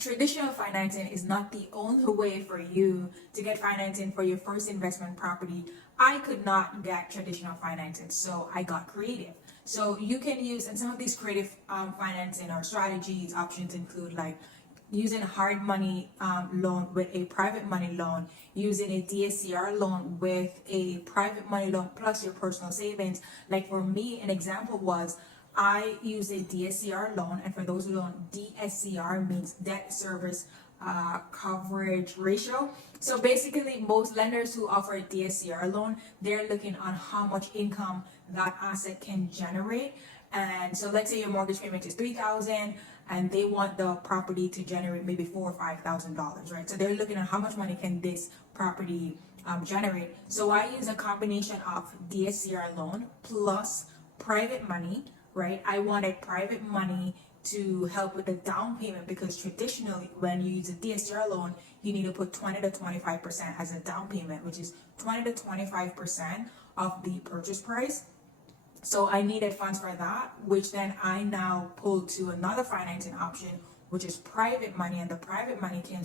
Traditional financing is not the only way for you to get financing for your first investment property. I could not get traditional financing, so I got creative. So you can use, and some of these creative financing or strategies options include like using a hard money loan with a private money loan, using a DSCR loan with a private money loan plus your personal savings. Like for me, an example was I use a DSCR loan, and for those who don't, DSCR means debt service coverage ratio. So basically, most lenders who offer a DSCR loan, they're looking on how much income that asset can generate. And so let's say your mortgage payment is $3,000 and they want the property to generate maybe $4,000 or $5,000, right? So they're looking at how much money can this property generate. So I use a combination of DSCR loan plus private money, right? I wanted private money to help with the down payment because traditionally when you use a DSCR loan, you need to put 20 to 25% as a down payment, which is 20 to 25% of the purchase price. So I needed funds for that, which then I now pulled to another financing option, which is private money. And the private money came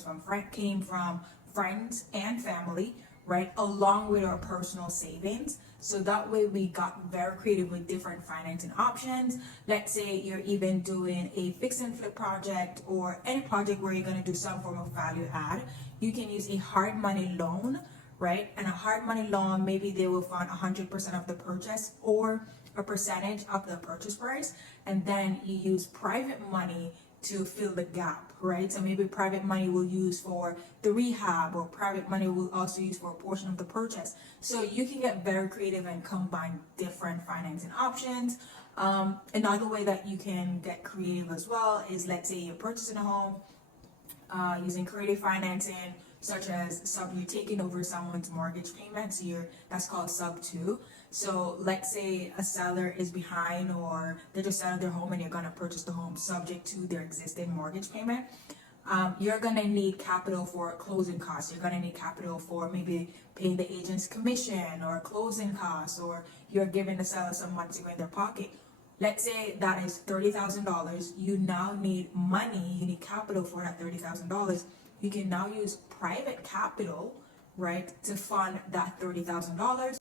from friends and family, right? Along with our personal savings. So that way we got very creative with different financing options. Let's say you're even doing a fix and flip project or any project where you're going to do some form of value add. You can use a hard money loan, right? And a hard money loan, maybe they will fund 100% of the purchase or a percentage of the purchase price. And then you use private money to fill the gap, right? So maybe private money will use for the rehab, or private money will also use for a portion of the purchase. So you can get very creative and combine different financing options. Another way that you can get creative as well is, let's say you're purchasing a home using creative financing, such as you're taking over someone's mortgage payment. So that's called sub 2. So let's say a seller is behind, or they just selling their home and you're going to purchase the home subject to their existing mortgage payment. You're going to need capital for closing costs. You're going to need capital for maybe paying the agent's commission or closing costs, or you're giving the seller some money to go in their pocket. Let's say that is $30,000. You now need money, you need capital for that $30,000. You can now use private capital, right, to fund that $30,000.